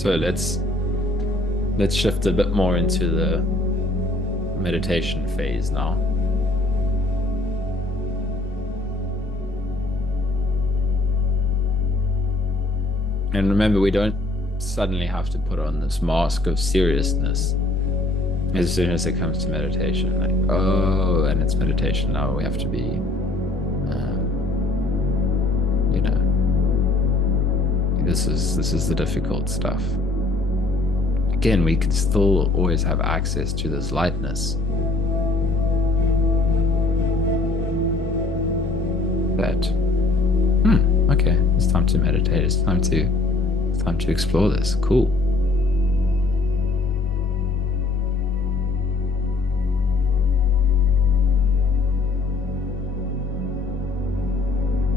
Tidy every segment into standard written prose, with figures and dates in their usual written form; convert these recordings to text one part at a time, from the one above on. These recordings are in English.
So let's shift a bit more into the meditation phase now. And remember, we don't suddenly have to put on this mask of seriousness as soon as it comes to meditation. Like, oh, and it's meditation now. We have to be, you know, this is the difficult stuff. Again, we can still always have access to this lightness that, okay, it's time to meditate. It's time to explore this. Cool.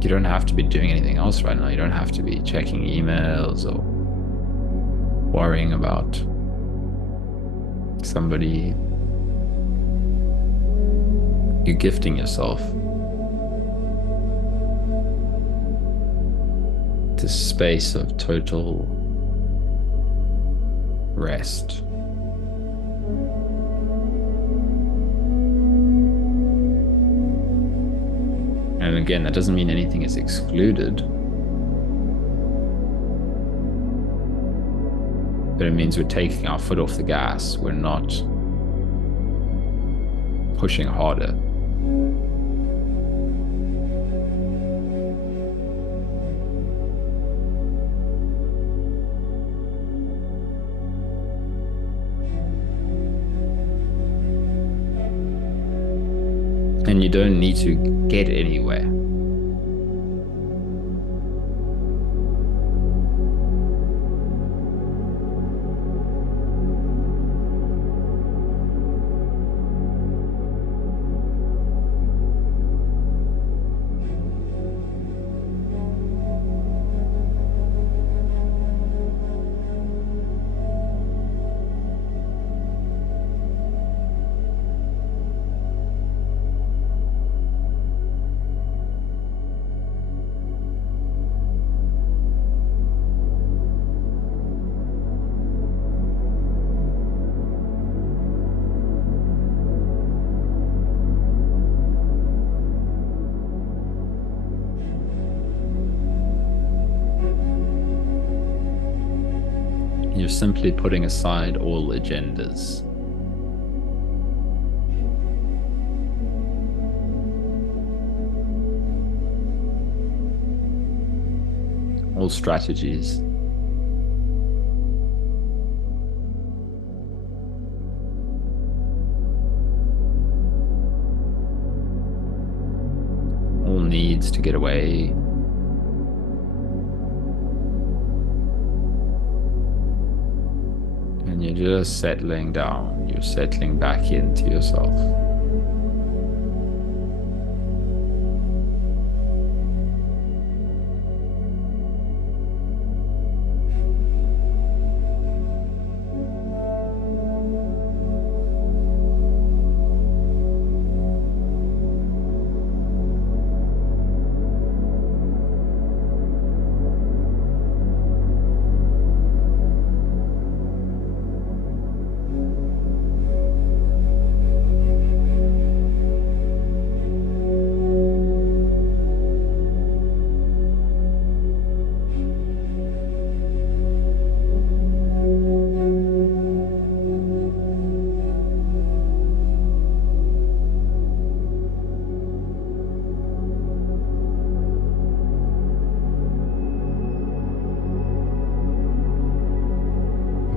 You don't have to be doing anything else right now. You don't have to be checking emails or worrying about somebody. You're gifting yourself this space of total rest. And again, that doesn't mean anything is excluded, but it means we're taking our foot off the gas. We're not pushing harder. And you don't need to get anywhere. You're simply putting aside all agendas. All strategies. All needs to get away. And you're just settling down. You're settling back into yourself.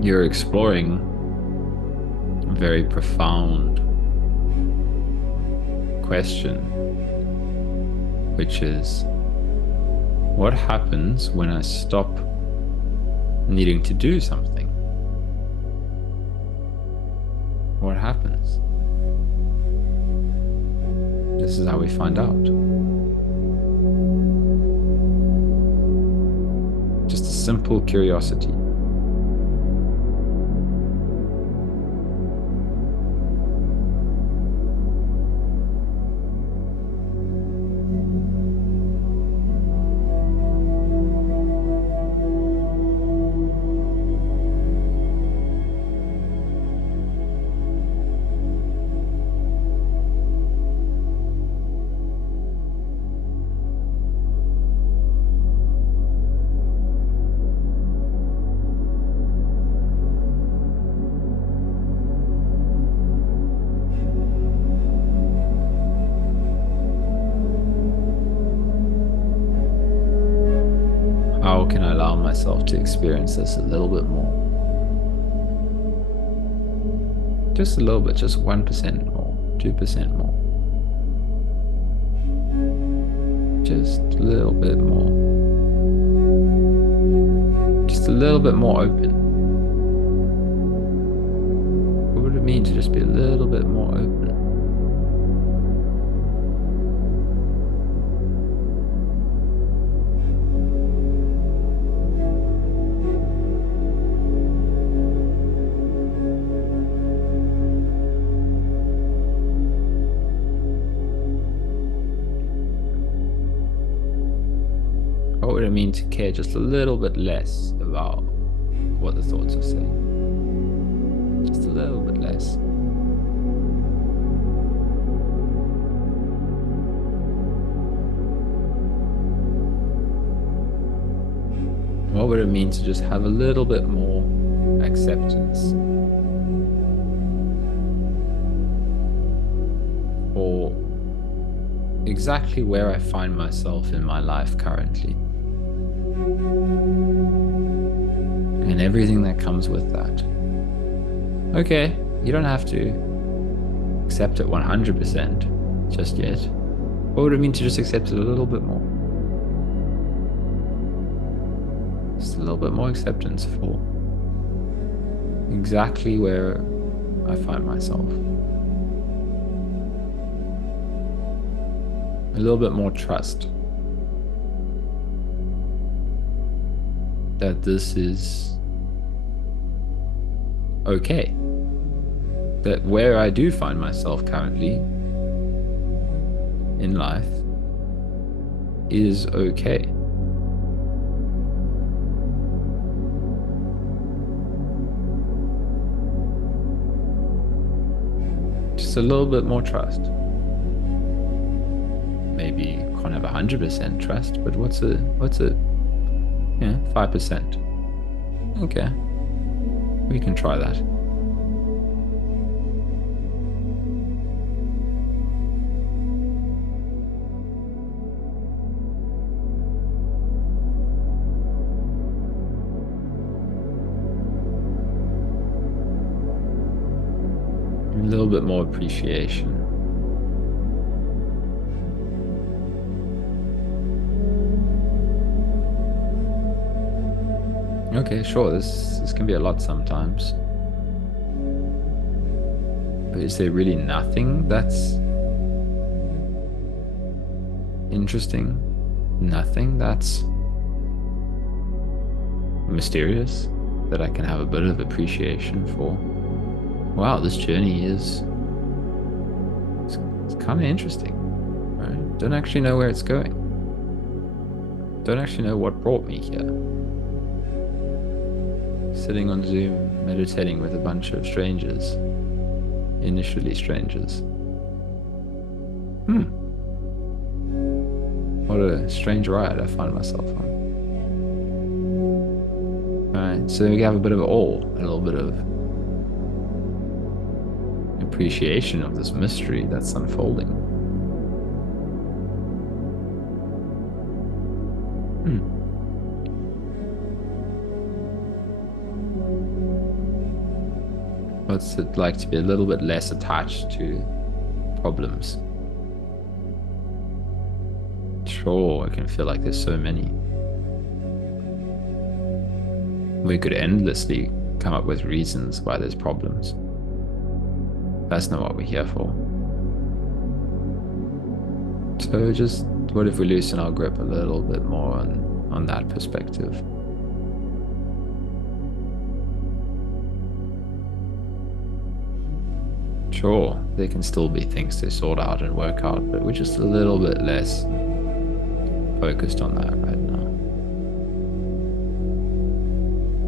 You're exploring a very profound question, which is, what happens when I stop needing to do something? What happens? This is how we find out. Just a simple curiosity. how can I allow myself to experience this a little bit more? Just a little bit, just 1% more, 2% more. Just a little bit more. Just a little bit more open. What would it mean to just be a little bit more open? What would it mean to care just a little bit less about what the thoughts are saying? Just a little bit less. What would it mean to just have a little bit more acceptance for exactly where I find myself in my life currently? And everything that comes with that. Okay, you don't have to accept it 100% just yet. What would it mean to just accept it a little bit more? Just a little bit more acceptance for exactly where I find myself. A little bit more trust that this is okay. That where I do find myself currently in life is okay. Just a little bit more trust. Maybe can't have 100% trust, but what's it? 5%. Okay, we can try that. A little bit more appreciation. Okay, sure, this can be a lot sometimes. But is there really nothing that's interesting? Nothing that's mysterious that I can have a bit of appreciation for? Wow, this journey is it's kind of interesting, right? Don't actually know where it's going. Don't actually know what brought me here. Sitting on Zoom, meditating with a bunch of strangers. Initially strangers. What a strange ride I find myself on. Alright, so we have a bit of awe, a little bit of appreciation of this mystery that's unfolding. What's it like to be a little bit less attached to problems? Sure, I can feel like there's so many. We could endlessly come up with reasons why there's problems. That's not what we're here for. So just what if we loosen our grip a little bit more on that perspective? Sure, there can still be things to sort out and work out, but we're just a little bit less focused on that right now.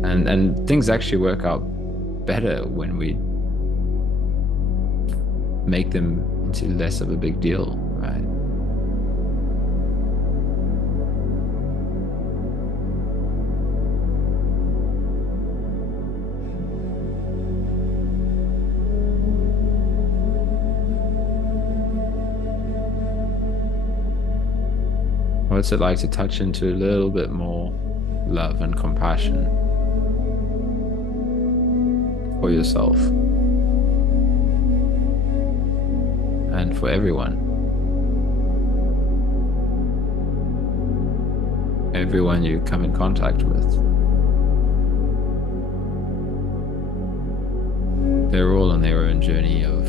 And things actually work out better when we make them into less of a big deal, right? What's it like to touch into a little bit more love and compassion for yourself and for everyone. Everyone you come in contact with. They're all on their own journey of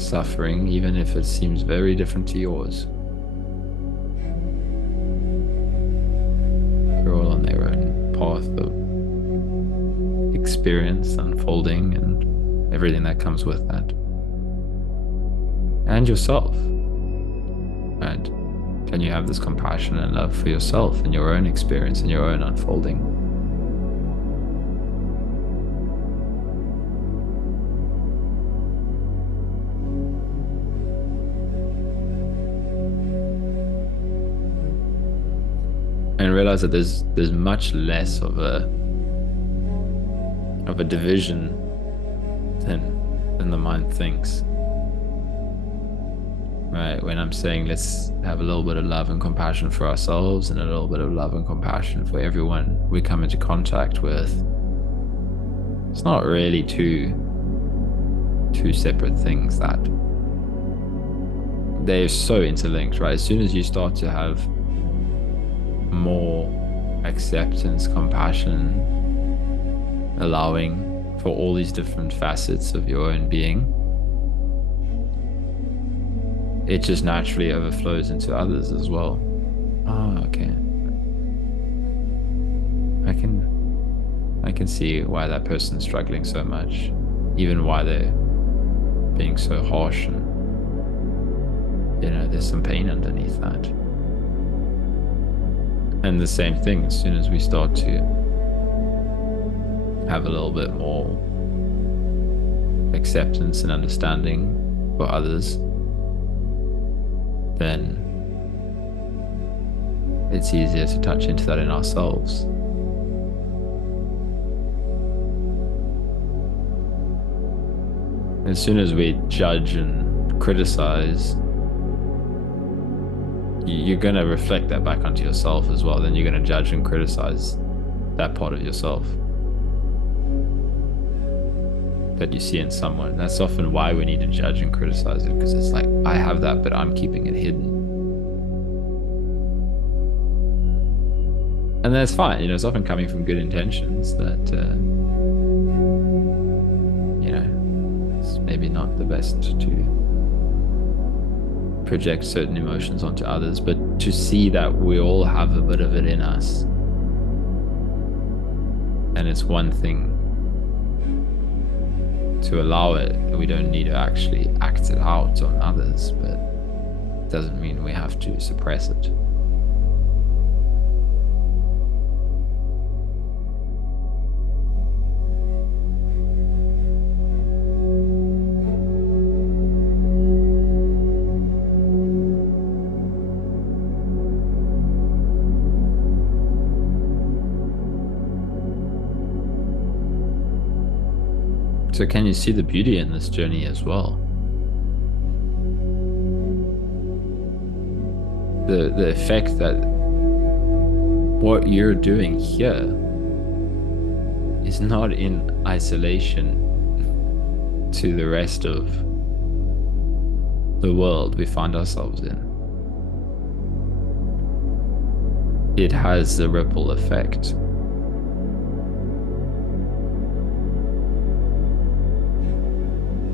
suffering, even if it seems very different to yours. They're all on their own path of experience unfolding and everything that comes with that. And yourself. And can you have this compassion and love for yourself and your own experience and your own unfolding? And realize that there's much less of a division than the mind thinks. Right, when I'm saying let's have a little bit of love and compassion for ourselves and a little bit of love and compassion for everyone we come into contact with, it's not really two separate things. That they're so interlinked, right? As soon as you start to have more acceptance, compassion, allowing for all these different facets of your own being, it just naturally overflows into others as well. Oh, okay. I can see why that person's struggling so much, even why they're being so harsh, and there's some pain underneath that. And the same thing, as soon as we start to have a little bit more acceptance and understanding for others, then it's easier to touch into that in ourselves. As soon as we judge and criticize, you're going to reflect that back onto yourself as well. Then you're going to judge and criticize that part of yourself that you see in someone. That's often why we need to judge and criticize it, because it's like, I have that, but I'm keeping it hidden. And that's fine. It's often coming from good intentions that, it's maybe not the best to project certain emotions onto others, but to see that we all have a bit of it in us. And it's one thing to allow it. We don't need to actually act it out on others, but it doesn't mean we have to suppress it. So can you see the beauty in this journey as well? The effect that what you're doing here is not in isolation to the rest of the world we find ourselves in. It has a ripple effect.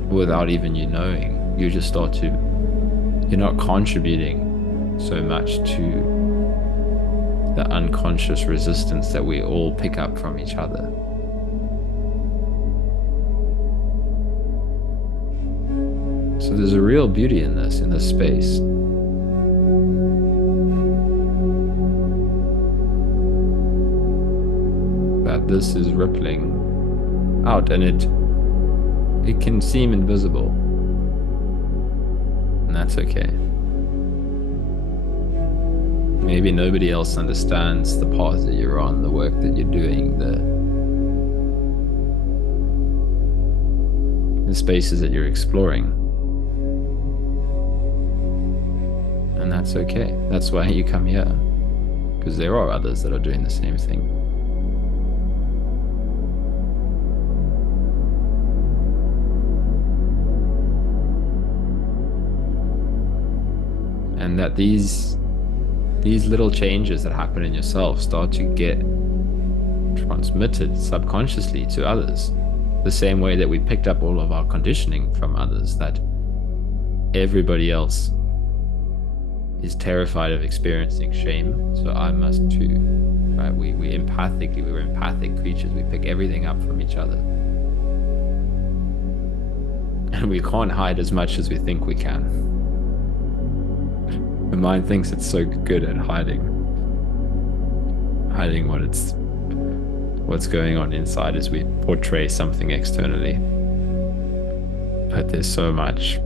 Without even you knowing, you just start to, you're not contributing so much to the unconscious resistance that we all pick up from each other. So there's a real beauty in this space. That this is rippling out, and it can seem invisible, and that's okay. Maybe nobody else understands the path that you're on, the work that you're doing, the spaces that you're exploring. And that's okay. That's why you come here. because there are others that are doing the same thing. And that these little changes that happen in yourself start to get transmitted subconsciously to others, the same way that we picked up all of our conditioning from others, that everybody else is terrified of experiencing shame, so I must too, right? We're empathic creatures. We pick everything up from each other, and we can't hide as much as we think we can. The mind thinks it's so good at hiding what's going on inside as we portray something externally. But there's so much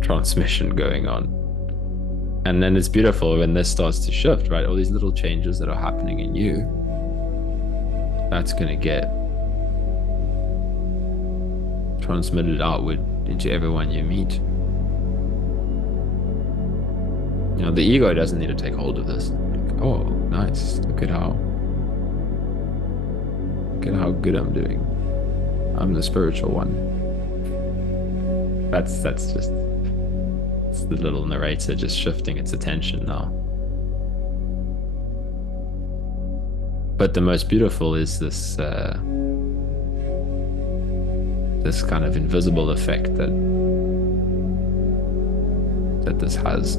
transmission going on. And then it's beautiful when this starts to shift, right? All these little changes that are happening in you, that's going to get transmitted outward into everyone you meet. You know, the ego doesn't need to take hold of this. Like, oh, nice. Look at how good I'm doing. I'm the spiritual one. That's just, it's the little narrator just shifting its attention now. But the most beautiful is this this kind of invisible effect that this has.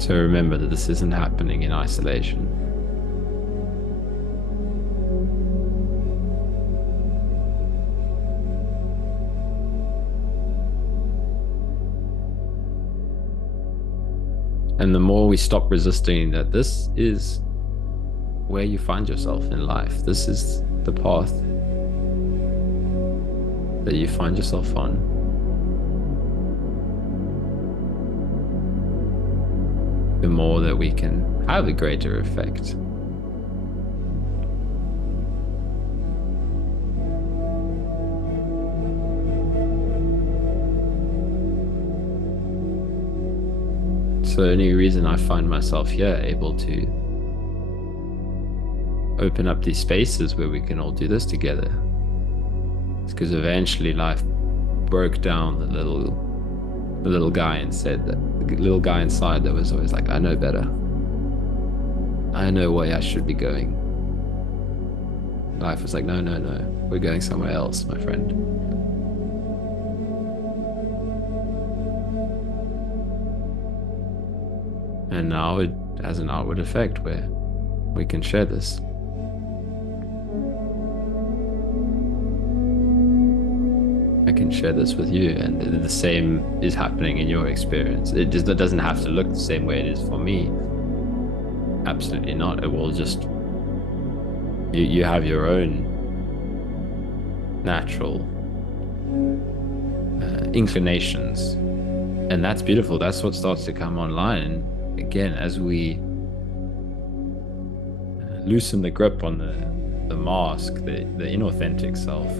So remember that this isn't happening in isolation. And the more we stop resisting that this is where you find yourself in life, this is the path that you find yourself on, the more that we can have a greater effect. So the only reason I find myself here able to open up these spaces where we can all do this together is because eventually life broke down the little guy and said that the little guy inside that was always like, I know better. I know where I should be going. Life was like, no, we're going somewhere else, my friend. And now it has an outward effect where we can share this. I can share this with you, and the same is happening in your experience. It doesn't have to look the same way it is for me. Absolutely not. It will just, you have your own natural inclinations, and that's beautiful. That's what starts to come online. And again, as we loosen the grip on the mask, the inauthentic self,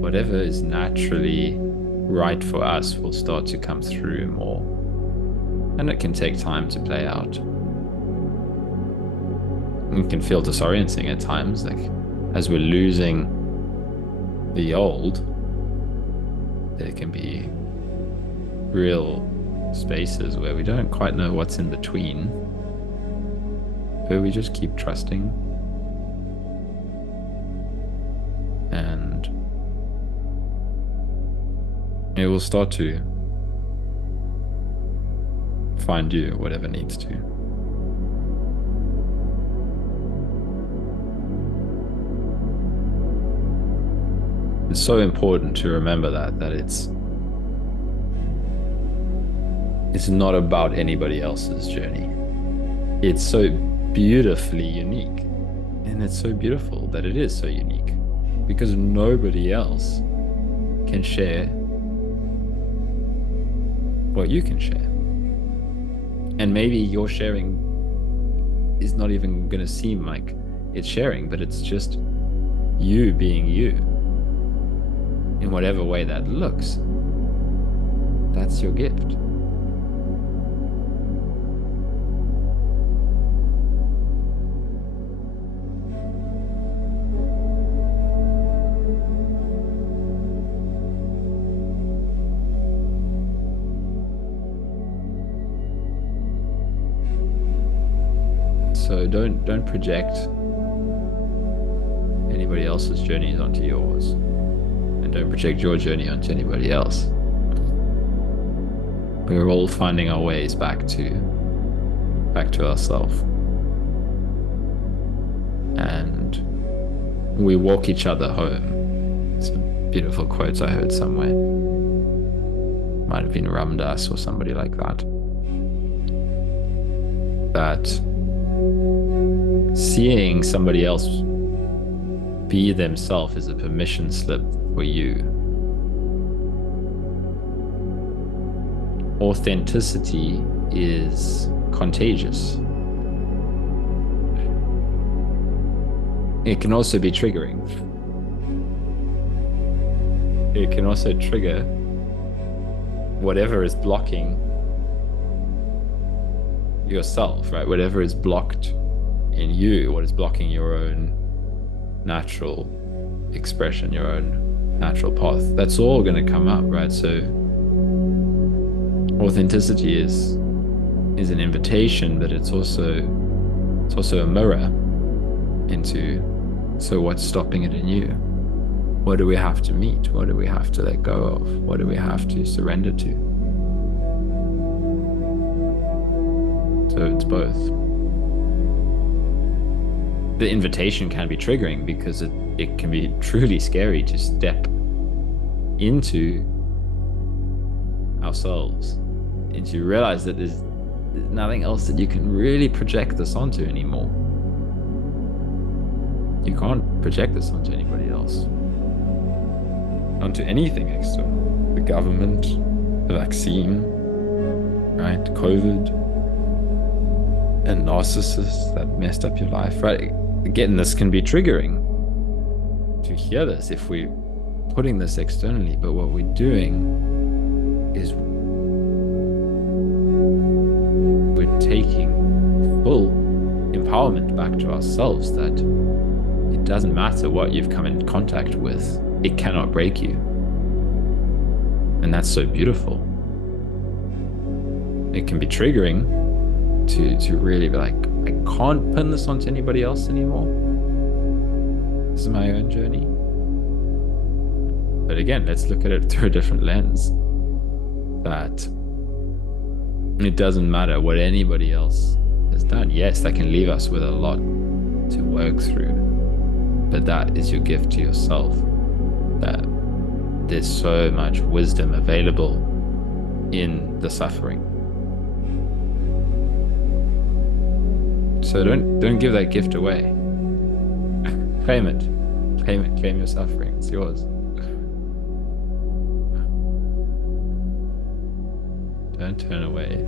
whatever is naturally right for us will start to come through more. And it can take time to play out. It can feel disorienting at times, like as we're losing the old, there can be real spaces where we don't quite know what's in between, but we just keep trusting, and it will start to find you whatever needs to. It's so important to remember that it's not about anybody else's journey. It's so beautifully unique, and it's so beautiful that it is so unique, because nobody else can share what you can share. And maybe your sharing is not even going to seem like it's sharing, but it's just you being you. in whatever way that looks, that's your gift. So don't project anybody else's journeys onto yours, and don't project your journey onto anybody else. We're all finding our ways back to ourselves, and we walk each other home. Some beautiful quotes I heard somewhere. Might have been Ram Dass or somebody like that. That seeing somebody else be themselves is a permission slip for you. Authenticity is contagious. It can also be triggering. It can also trigger whatever is blocking yourself, right? Whatever is blocked in you, what is blocking your own natural expression, your own natural path, that's all going to come up, right? So authenticity is an invitation, but it's also a mirror into, so what's stopping it in you? What do we have to meet? What do we have to let go of? What do we have to surrender to? So it's both. The invitation can be triggering because it can be truly scary to step into ourselves and to realize that there's nothing else that you can really project this onto anymore. You can't project this onto anybody else, onto anything external. The government, the vaccine, right? COVID, and narcissists that messed up your life, right? Again, this can be triggering to hear this if we're putting this externally, but what we're doing is we're taking full empowerment back to ourselves, that it doesn't matter what you've come in contact with, it cannot break you. And that's so beautiful. It can be triggering to really be like, I can't pin this onto anybody else anymore. This is my own journey. But again, let's look at it through a different lens. That it doesn't matter what anybody else has done. Yes, that can leave us with a lot to work through, but that is your gift to yourself. That there's so much wisdom available in the suffering. So don't give that gift away. Claim it. Claim your suffering. It's yours. Don't turn away.